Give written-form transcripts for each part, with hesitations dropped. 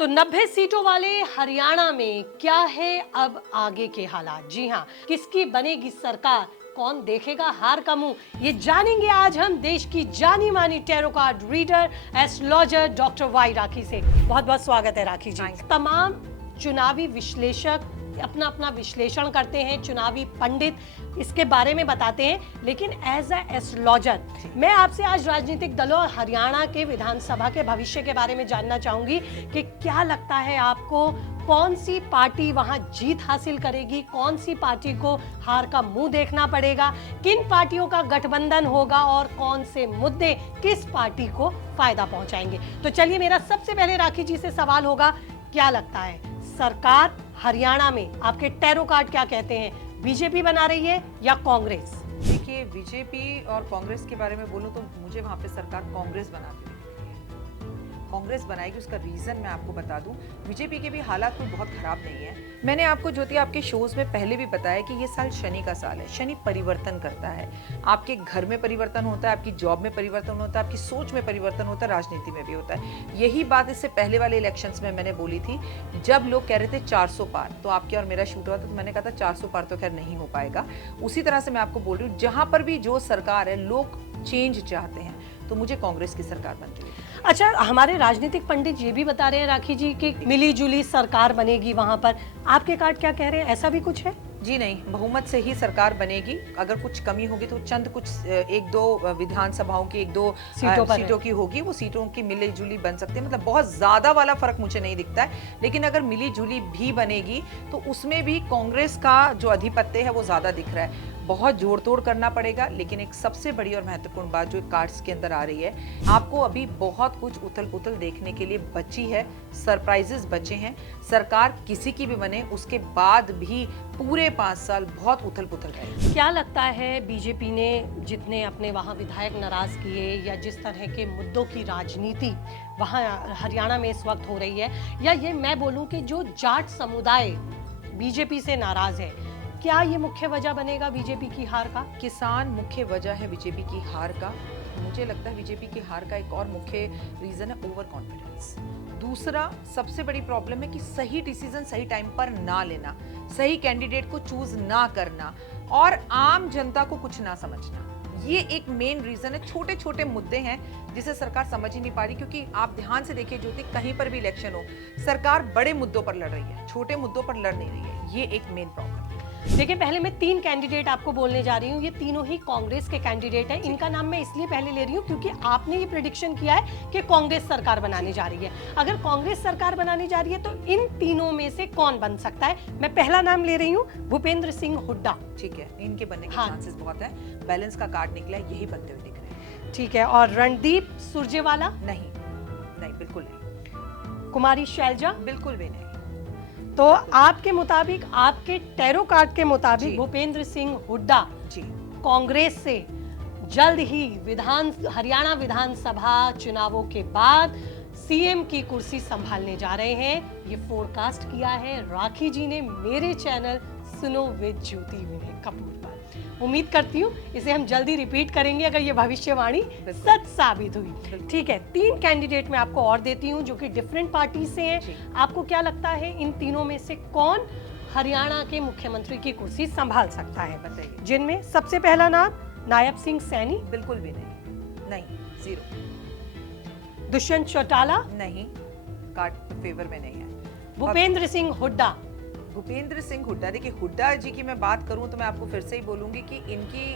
तो 90 सीटों वाले हरियाणा में क्या है अब आगे के हालात। जी हाँ, किसकी बनेगी सरकार, कौन देखेगा हार का मुंह, ये जानेंगे आज हम देश की जानी मानी tarot card reader astrologer doctor Y Rakhi से। बहुत बहुत स्वागत है राखी जी। तमाम चुनावी विश्लेषक अपना अपना विश्लेषण करते हैं, चुनावी पंडित इसके बारे में बताते हैं, लेकिन एज अ एस्ट्रोलॉजर मैं आपसे आज राजनीतिक दलों और हरियाणा के विधानसभा के भविष्य के बारे में जानना चाहूंगी कि क्या लगता है आपको, कौन सी पार्टी वहां जीत हासिल करेगी, कौन सी पार्टी को हार का मुंह देखना पड़ेगा, किन पार्टियों का गठबंधन होगा और कौन से मुद्दे किस पार्टी को फायदा पहुंचाएंगे। तो चलिए, मेरा सबसे पहले राखी जी से सवाल होगा, क्या लगता है सरकार हरियाणा में, आपके टैरो कार्ड क्या कहते हैं, बीजेपी बना रही है या कांग्रेस? देखिए, बीजेपी और कांग्रेस के बारे में बोलूं तो मुझे वहां पे सरकार कांग्रेस बनाती है, कांग्रेस बनाएगी। उसका रीजन मैं आपको बता दूं, बीजेपी के भी हालात कोई बहुत खराब नहीं है। मैंने आपको ज्योति आपके शोज में पहले भी बताया कि ये साल शनि का साल है। शनि परिवर्तन करता है, आपके घर में परिवर्तन होता है, आपकी जॉब में परिवर्तन होता है, आपकी सोच में परिवर्तन होता है, राजनीति में भी होता है। यही बात इससे पहले वाले इलेक्शंस में मैंने बोली थी, जब लोग कह रहे थे 400 पार, तो आपके और मेरा शूट हुआ था, तो मैंने कहा था 400 पार तो खैर नहीं हो पाएगा। उसी तरह से मैं आपको बोल रही हूँ, जहां पर भी जो सरकार है, लोग चेंज चाहते हैं, तो मुझे कांग्रेस की सरकार बन रही है। अच्छा, हमारे राजनीतिक पंडित ये भी बता रहे हैं राखी जी कि मिली जुली सरकार बनेगी वहां पर, आपके कार्ड क्या कह रहे हैं, ऐसा भी कुछ है? जी नहीं, बहुमत से ही सरकार बनेगी। अगर कुछ कमी होगी तो चंद कुछ एक दो विधानसभाओं की एक दो सीटों की होगी, वो सीटों की मिली जुली बन सकती है। मतलब बहुत ज्यादा वाला फर्क मुझे नहीं दिखता है, लेकिन अगर मिली जुली भी बनेगी तो उसमें भी कांग्रेस का जो अधिपत्य है वो ज्यादा दिख रहा है। बहुत जोड़ तोड़ करना पड़ेगा, लेकिन एक सबसे बड़ी और महत्वपूर्ण बात जो कार्ड्स के अंदर आ रही है, आपको अभी बहुत कुछ उथल पुथल देखने के लिए बची है, सरप्राइजेस बचे हैं। सरकार किसी की भी बने, उसके बाद भी पूरे 5 साल बहुत उथल पुथल रहेगी। क्या लगता है बीजेपी ने जितने अपने वहाँ विधायक नाराज किए, या जिस तरह के मुद्दों की राजनीति वहाँ हरियाणा में इस वक्त हो रही है, या ये मैं बोलूँ कि जो जाट समुदाय बीजेपी से नाराज है, क्या ये मुख्य वजह बनेगा बीजेपी की हार का? किसान मुख्य वजह है बीजेपी की हार का। मुझे लगता है बीजेपी की हार का एक और मुख्य रीजन है ओवर कॉन्फिडेंस। दूसरा सबसे बड़ी प्रॉब्लम है कि सही डिसीजन सही टाइम पर ना लेना, सही कैंडिडेट को चूज ना करना और आम जनता को कुछ ना समझना। ये एक मेन रीजन है। छोटे छोटे मुद्दे हैं जिसे सरकार समझ ही नहीं पा रही, क्योंकि आप ध्यान से देखिए ज्योति, कहीं पर भी इलेक्शन हो, सरकार बड़े मुद्दों पर लड़ रही है, छोटे मुद्दों पर लड़ नहीं रही है। ये एक मेन प्रॉब्लम है। देखिए, पहले मैं 3 कैंडिडेट आपको बोलने जा रही हूँ, ये तीनों ही कांग्रेस के कैंडिडेट हैं। इनका नाम मैं इसलिए पहले ले रही हूँ क्योंकि आपने ये प्रेडिक्शन किया है कि कांग्रेस सरकार बनाने जा रही है। अगर कांग्रेस सरकार बनाने जा रही है तो इन तीनों में से कौन बन सकता है? मैं पहला नाम ले रही हूँ, भूपेंद्र सिंह हुड्डा। ठीक है, इनके बनने के चांसेस बहुत है। बैलेंस का कार्ड निकला है, यही बनते हुए दिख रहे हैं। ठीक है, और रणदीप सुरजेवाला? नहीं नहीं, बिल्कुल नहीं। कुमारी शैलजा? बिल्कुल भी नहीं। तो आपके मुताबिक, आपके टैरो कार्ड के मुताबिक भूपेंद्र सिंह हुड्डा जी कांग्रेस से जल्द ही हरियाणा विधानसभा चुनावों के बाद सीएम की कुर्सी संभालने जा रहे हैं। ये फोरकास्ट किया है राखी जी ने मेरे चैनल सुनो विद ज्योति विनय कपूर पर। उम्मीद करती हूँ इसे हम जल्दी रिपीट करेंगे अगर ये भविष्यवाणी सच साबित हुई। ठीक है, 3 कैंडिडेट मैं आपको और देती हूँ जो कि डिफरेंट पार्टी से हैं। आपको क्या लगता है इन तीनों में से कौन हरियाणा के मुख्यमंत्री की कुर्सी संभाल सकता है? बताइए। जिनमें सबसे पहला नाम नायब सिंह सैनी? बिल्कुल भी नहीं, नहीं, जीरो। दुष्यंत चौटाला? नहीं, कार्ड फेवर में नहीं है। भूपेंद्र सिंह हुड्डा? भूपेंद्र सिंह हुड्डा, देखिए हुड्डा जी की मैं बात करूं तो मैं आपको फिर से ही बोलूंगी कि इनकी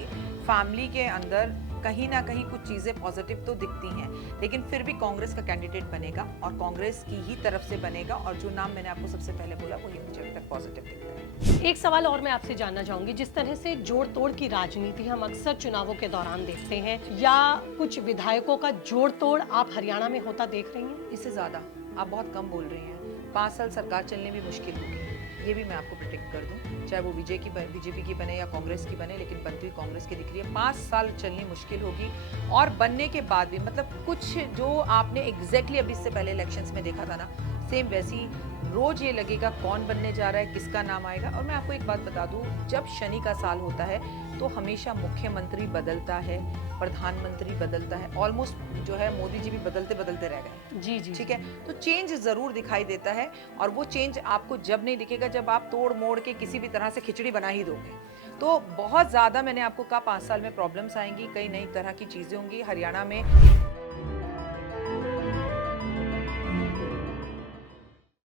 फैमिली के अंदर कहीं ना कहीं कुछ चीजें पॉजिटिव तो दिखती हैं, लेकिन फिर भी कांग्रेस का कैंडिडेट बनेगा और कांग्रेस की ही तरफ से बनेगा, और जो नाम मैंने आपको सबसे पहले बोला वही मुझे अभी तक पॉजिटिव दिखता है। एक सवाल और मैं आपसे जानना चाहूंगी, जिस तरह से जोड़ तोड़ की राजनीति हम अक्सर चुनावों के दौरान देखते हैं, या कुछ विधायकों का जोड़ तोड़ आप हरियाणा में होता देख रही हैं? इससे ज्यादा आप बहुत कम बोल रही हैं। 5 साल सरकार चलने भी मुश्किल होगी, ये भी मैं आपको प्रिडिक्ट कर दूं, चाहे वो बीजेपी की बने या कांग्रेस की बने, लेकिन बनती हुई कांग्रेस की दिख रही है। 5 साल चलनी मुश्किल होगी, और बनने के बाद भी मतलब कुछ जो आपने एग्जैक्टली अभी इससे पहले इलेक्शंस में देखा था ना, सेम वैसी रोज ये लगेगा कौन बनने जा रहा है, किसका नाम आएगा। और मैं आपको एक बात बता दूं, जब शनि का साल होता है तो हमेशा मुख्यमंत्री बदलता है, प्रधानमंत्री बदलता है, ऑलमोस्ट जो है मोदी जी भी बदलते बदलते रह गए। जी जी ठीक है, तो चेंज जरूर दिखाई देता है, और वो चेंज आपको जब नहीं दिखेगा जब आप तोड़ मोड़ के किसी भी तरह से खिचड़ी बना ही दोगे। तो बहुत ज्यादा मैंने आपको कहा 5 साल में प्रॉब्लम्स आएंगी, कई नई तरह की चीजें होंगी हरियाणा में।